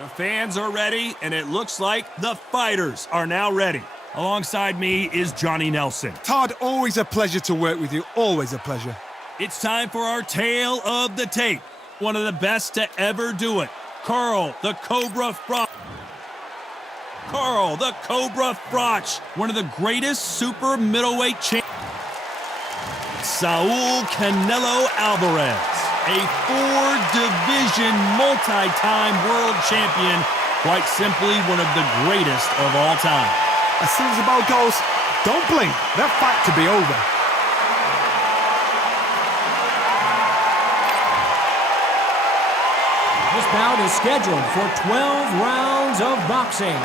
The fans are ready, and it looks like the fighters are now ready. Alongside me is Johnny Nelson. Todd, always a pleasure to work with you. Always a pleasure. It's time for our tale of the tape. One of the best to ever do it. Carl, the Cobra Froch. Carl, the Cobra Froch. One of the greatest super middleweight champions. Saul Canelo Alvarez. A four-division, multi-time world champion. Quite simply, one of the greatest of all time. As soon as the bell goes, don't blink. That fight to be over. This bout is scheduled for 12 rounds of boxing.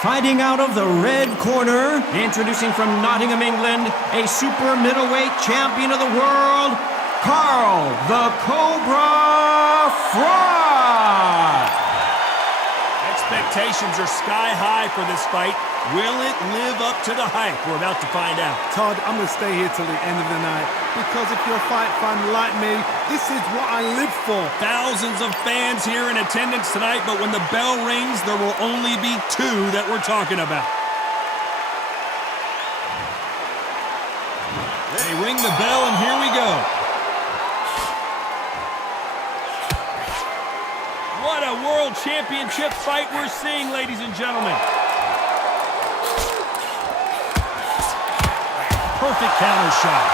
Fighting out of the red corner, introducing from Nottingham, England, a super middleweight champion of the world, Carl, the Cobra Froch. Expectations are sky high for this fight. Will it live up to the hype? We're about to find out. Todd, I'm going to stay here till the end of the night because if you're a fight fan like me, this is what I live for. Thousands of fans here in attendance tonight, but when the bell rings, there will only be two that we're talking about. They ring the bell, and here we go. What a world championship fight we're seeing, ladies and gentlemen. Perfect counter shot.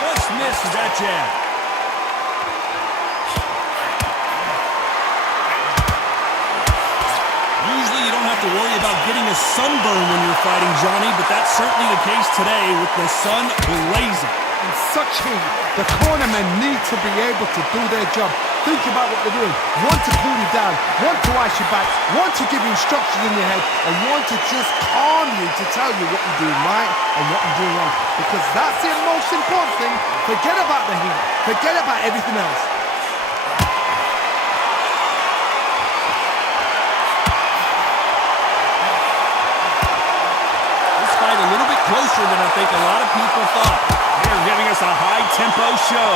Just missed that jab. Usually you don't have to worry about getting a sunburn when you're fighting, Johnny, but that's certainly the case today with the sun blazing. In such heat, the cornermen need to be able to do their job. Think about what they're doing. One to cool you down, one to ice your back, one to give you instructions in your head, and one to just calm you to tell you what you're doing right and what you're doing wrong. Because that's the most important thing. Forget about the heat. Forget about everything else. This fight a little bit closer than I think a lot of people thought. They're giving us a high-tempo show.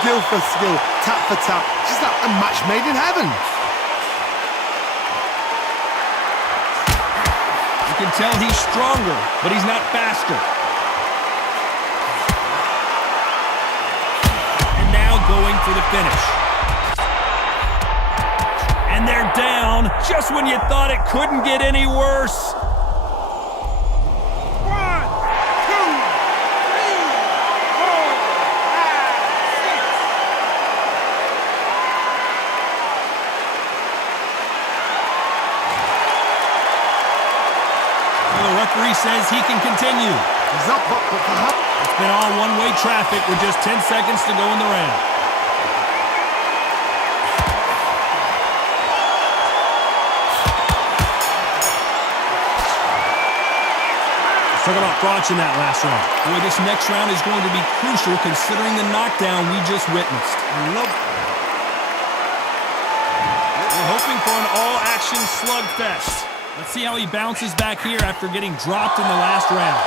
Skill for skill, tap for tap, just like a match made in heaven. You can tell he's stronger, but he's not faster. And now going for the finish. And they're down just when you thought it couldn't get any worse. Referee says he can continue. He's up, but perhaps. It's been all one-way traffic with just 10 seconds to go in the round. Let's talk about Froch in that last round. Boy, this next round is going to be crucial considering the knockdown we just witnessed. We're hoping for an all-action slugfest. Let's see how he bounces back here after getting dropped in the last round.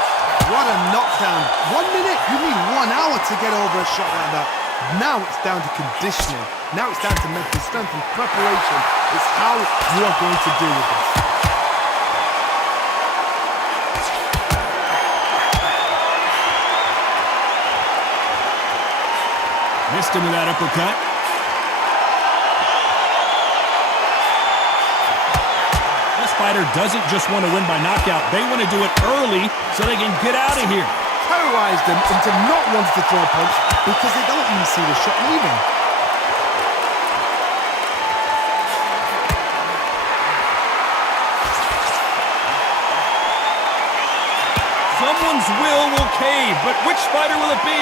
What a knockdown. 1 minute, you need 1 hour to get over a shot like that. Now it's down to conditioning. Now it's down to mental strength and preparation. It's how you are going to deal with this. Missed him with that uppercut. Fighter doesn't just want to win by knockout. They want to do it early so they can get out of here. Terrorize them into not wanting to throw a punch because they don't even see the shot leaving. Someone's will cave, but which fighter will it be?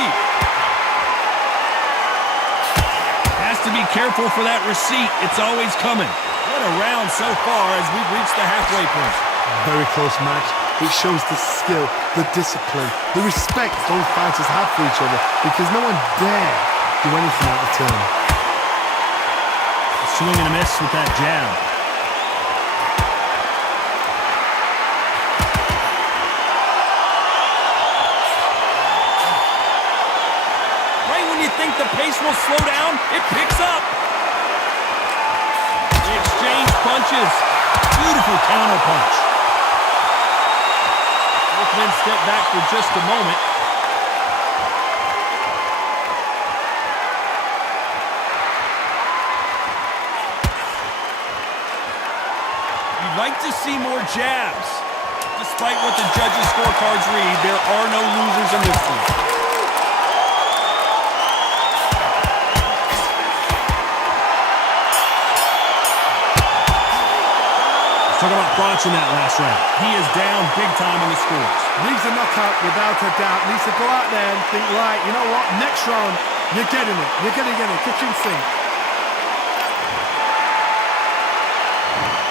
Has to be careful for that receipt. It's always coming. What a round so far as we've reached the halfway point. Very close match. It shows the skill, the discipline, the respect both fighters have for each other because no one dare do anything out of turn. Swing and a miss with that jab. Right when you think think the pace will slow down? It picks up. They exchange punches. Beautiful counter punch. Both men step back for just a moment. You'd like to see more jabs. Despite what the judges' scorecards read, there are no losers in this one. Let's talk about Froch in that last round. He is down big time on the scores. Needs a knockout without a doubt. Needs to go out there and think, right, you know what, next round, you're getting it. You're going to get it. Kitchen sink.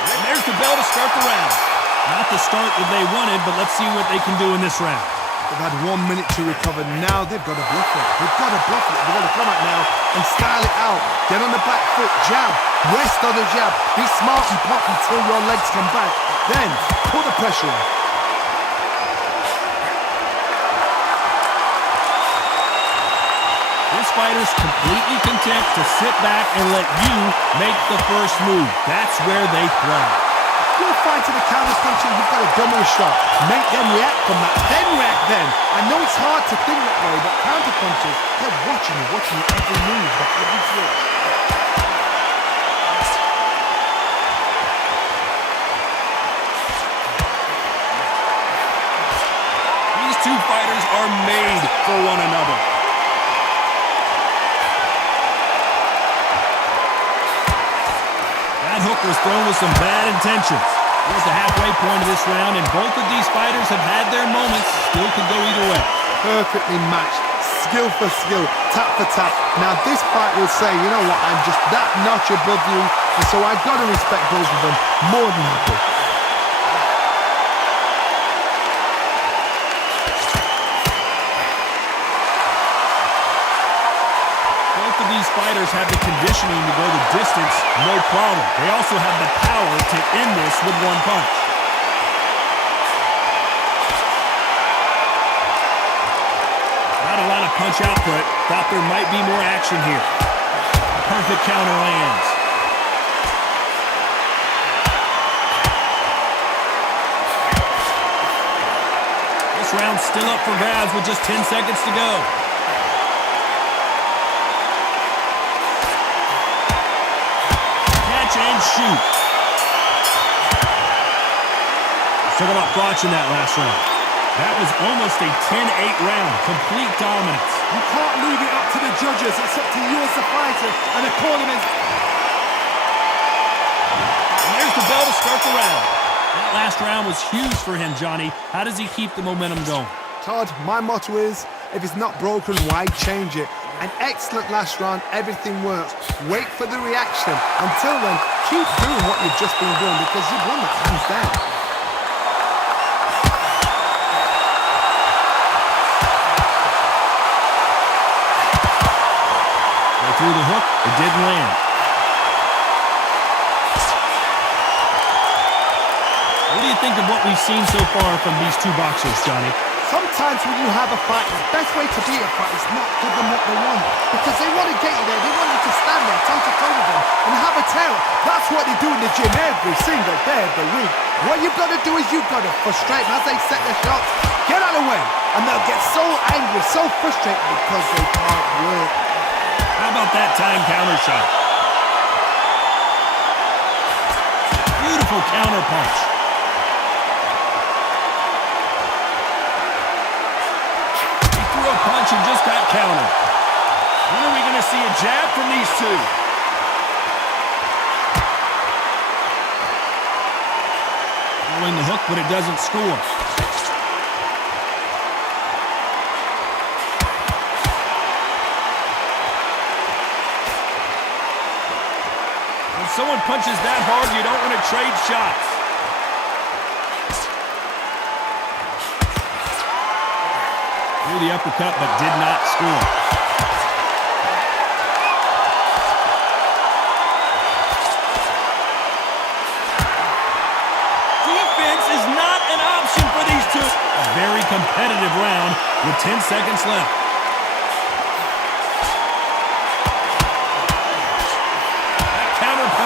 And there's the bell to start the round. Not the start that they wanted, but let's see what they can do in this round. They've had 1 minute to recover. Now they've got to bluff it. They've got to bluff it. They've got to come out now and style it out. Get on the back foot, jab, rest on the jab. Be smart and pop until your legs come back. Then, put the pressure on. This fighter's completely content to sit back and let you make the first move. That's where they thrive. You're fighting the counter punching, you've got a double shot. Make them react from that, then react then. I know it's hard to think that way, but counter punches, they're watching you every move, every switch. These two fighters are made for one another. That hook was thrown with some bad intentions. Here's the halfway point of this round, and both of these fighters have had their moments. Still could go either way. Perfectly matched, skill for skill, tap for tap. Now this fight will say, you know what, I'm just that notch above you, and so I've got to respect both of them more than happy. These fighters have the conditioning to go the distance, no problem. They also have the power to end this with one punch. Not a lot of punch output. Thought there might be more action here. Perfect counter lands. This round's still up for grabs with just 10 seconds to go. And shoot. Let's talk about Froch in that last round. That was almost a 10-8 round. Complete dominance. You can't leave it up to the judges. It's up to you as the fighter and the cornerman. And there's the bell to start the round. That last round was huge for him, Johnny. How does he keep the momentum going? Todd, my motto is, if it's not broken, why change it? An excellent last round, everything works. Wait for the reaction. Until then, keep doing what you've just been doing because you've won that hands down. They threw the hook, it didn't land. What do you think of what we've seen so far from these two boxers, Johnny? Sometimes when you have a fight, the best way to beat a fight is not give them what they want. Because they want to get you there, they want you to stand there, toe-to-toe with them, and have a terror. That's what they do in the gym every single day of the week. What you've got to do is you've got to frustrate them as they set their shots. Get out of the way, and they'll get so angry, so frustrated because they can't work. How about that time counter shot? Beautiful counter punch. Punch and just got countered. When are we going to see a jab from these two? Throwing the hook, but it doesn't score. When someone punches that hard, you don't want to trade shots. Threw the uppercut, but did not score. Defense is not an option for these two. A very competitive round with 10 seconds left.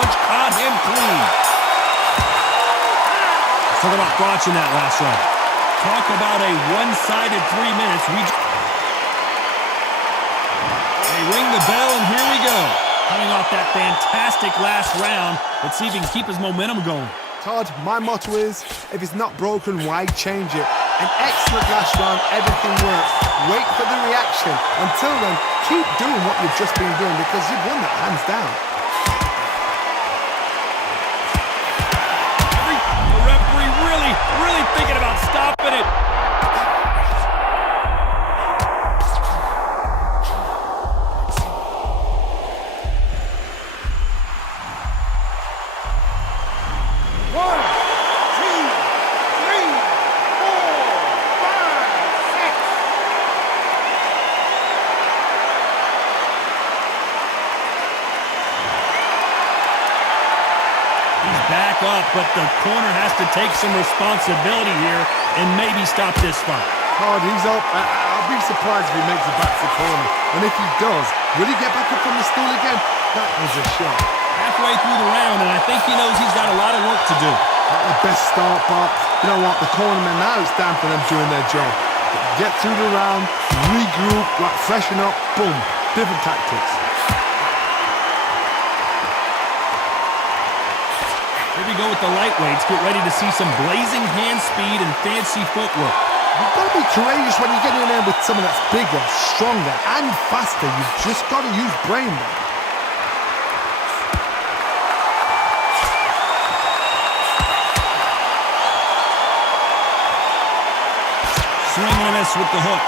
Froch caught him clean. Let's talk about Froch in that last round. Talk about a one-sided 3 minutes. They ring the bell, and here we go. Coming off that fantastic last round. Let's see if he can keep his momentum going. Todd, my motto is, if it's not broken, why change it? An excellent last round, everything works. Wait for the reaction. Until then, keep doing what you've just been doing because you've won that hands down. The referee really thinking about stopping it. Back up, but the corner has to take some responsibility here and maybe stop this fight. Todd, he's up. I'll be surprised if he makes it back to the corner. And if he does, will he get back up on the stool again? That was a shot. Halfway through the round, and I think he knows he's got a lot of work to do. Not the best start, but you know what? The cornermen, now it's down for them doing their job. Get through the round, regroup, freshen up, boom. Different tactics. Here we go with the lightweights. Get ready to see some blazing hand speed and fancy footwork. You've got to be courageous when you get in there with someone that's bigger, stronger, and faster. You've just got to use brain there. Swing and a miss with the hook.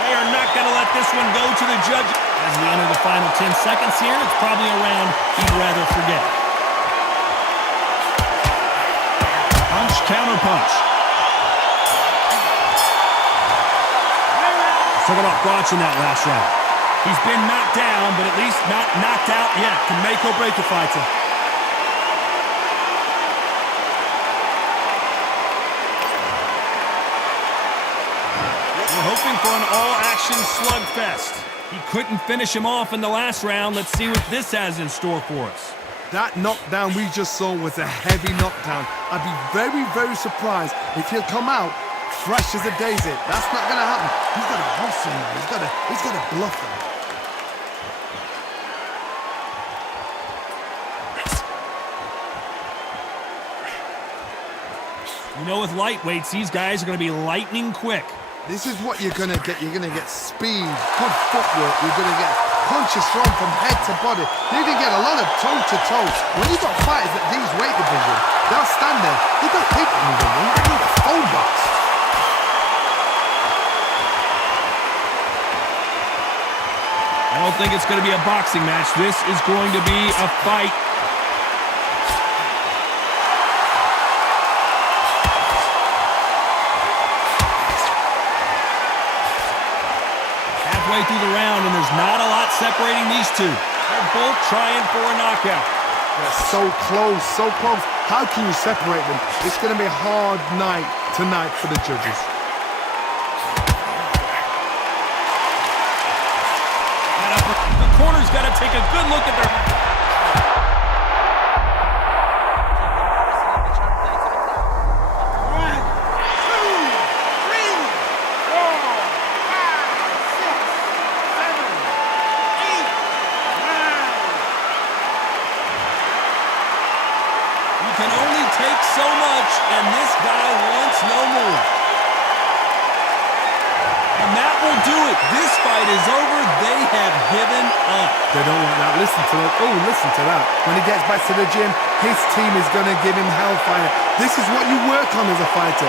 They are not going to let this one go to the judge. As we enter the final 10 seconds here, it's probably a round he'd rather forget. Punch, counter punch. Let's talk about Froch in that last round. He's been knocked down, but at least not knocked out yet. Can make or break the fighter. We're hoping for an all-action slugfest. He couldn't finish him off in the last round. Let's see what this has in store for us. That knockdown we just saw was a heavy knockdown. I'd be very, very surprised if he'll come out fresh as a daisy. That's not going to happen. He's got to hustle now. He's got to bluff him. You know, with lightweights, these guys are going to be lightning quick. This is what you're going to get. You're going to get speed, good footwork. You're going to get punches thrown from head to body. You're going to get a lot of toe-to-toe. When you've got fighters at these weight divisions, they'll stand there. They don't take it moving. They need a phone box. I don't think it's going to be a boxing match. This is going to be a fight. Through the round, and there's not a lot separating these two. They're both trying for a knockout. They're so close, so close. How can you separate them? It's going to be a hard night tonight for the judges. The corner's got to take a good look at their... Can only take so much, and this guy wants no more. And that will do it. This fight is over. They have given up. They don't want that. Listen to it. Oh, listen to that. When he gets back to the gym, his team is going to give him hellfire. This is what you work on as a fighter.